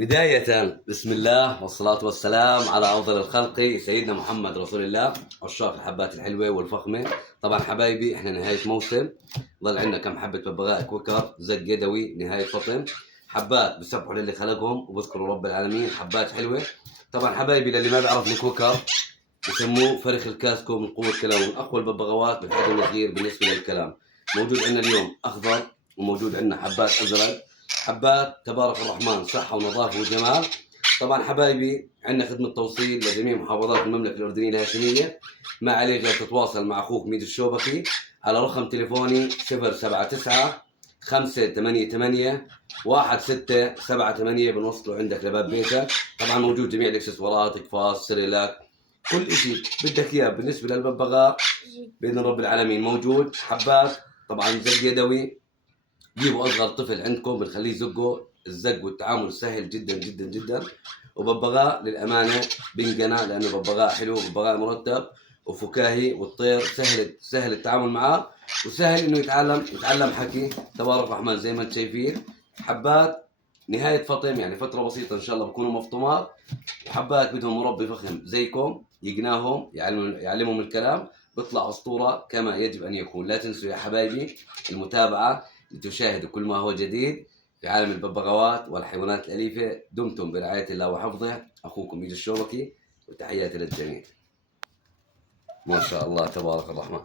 بداية بسم الله والصلاة والسلام على أفضل الخلق سيدنا محمد رسول الله. عشاق الحبات الحلوة والفخمة، طبعا حبايبي احنا نهاية موسم، ضل عندنا كم حبة ببغاء كوكر زق يدوي نهاية فطم، حبات بسبحوا للي خلقهم وبذكروا رب العالمين، حبات حلوة. طبعا حبايبي للي ما بيعرف الكوكر بسموه فرخ الكاسكو من قوة كلامه، من أقوى الببغاوات بالحجم الصغير بالنسبة للكلام. موجود عندنا اليوم أخضر وموجود عندنا حبات أزرق، حبات تبارك الرحمن صحة ونظافة وجمال. طبعا حبايبي عندنا خدمة توصيل لجميع محافظات المملكة الأردنية الهاشمية، ما عليك غير تتواصل مع أخوك ميد الشوبكي على رقم تليفوني 079 588 1678 بنوصله عندك لباب بيتك. طبعا موجود جميع الاكسسوارات، قفاص، سريلاك، كل شيء بدك اياه بالنسبه للببغاء باذن رب العالمين موجود. حبات طبعا زق يدوي، جيبوا اصغر طفل عندكم بنخليه يزقه، الزق والتعامل سهل جدا جدا جدا. وببغاء للامانه بنقنع لانه ببغاء حلو، ببغاء مرتب وفكاهي، والطير سهل التعامل معاه، وسهل انه يتعلم حكي تبارك الرحمن زي ما انتم شايفين. حبات نهايه فطم، يعني فتره بسيطه ان شاء الله بكونوا مفطومات، وحبات بدهم مربي فخم زيكم يقناهم يعلمهم الكلام، بيطلع اسطوره كما يجب ان يكون. لا تنسوا يا حبايبي المتابعه لتشاهدوا كل ما هو جديد في عالم الببغاوات والحيوانات الأليفة. دمتم برعاية الله وحفظه، أخوكم ميد الشوبكي، وتحياتي للجميع. ما شاء الله تبارك الرحمن.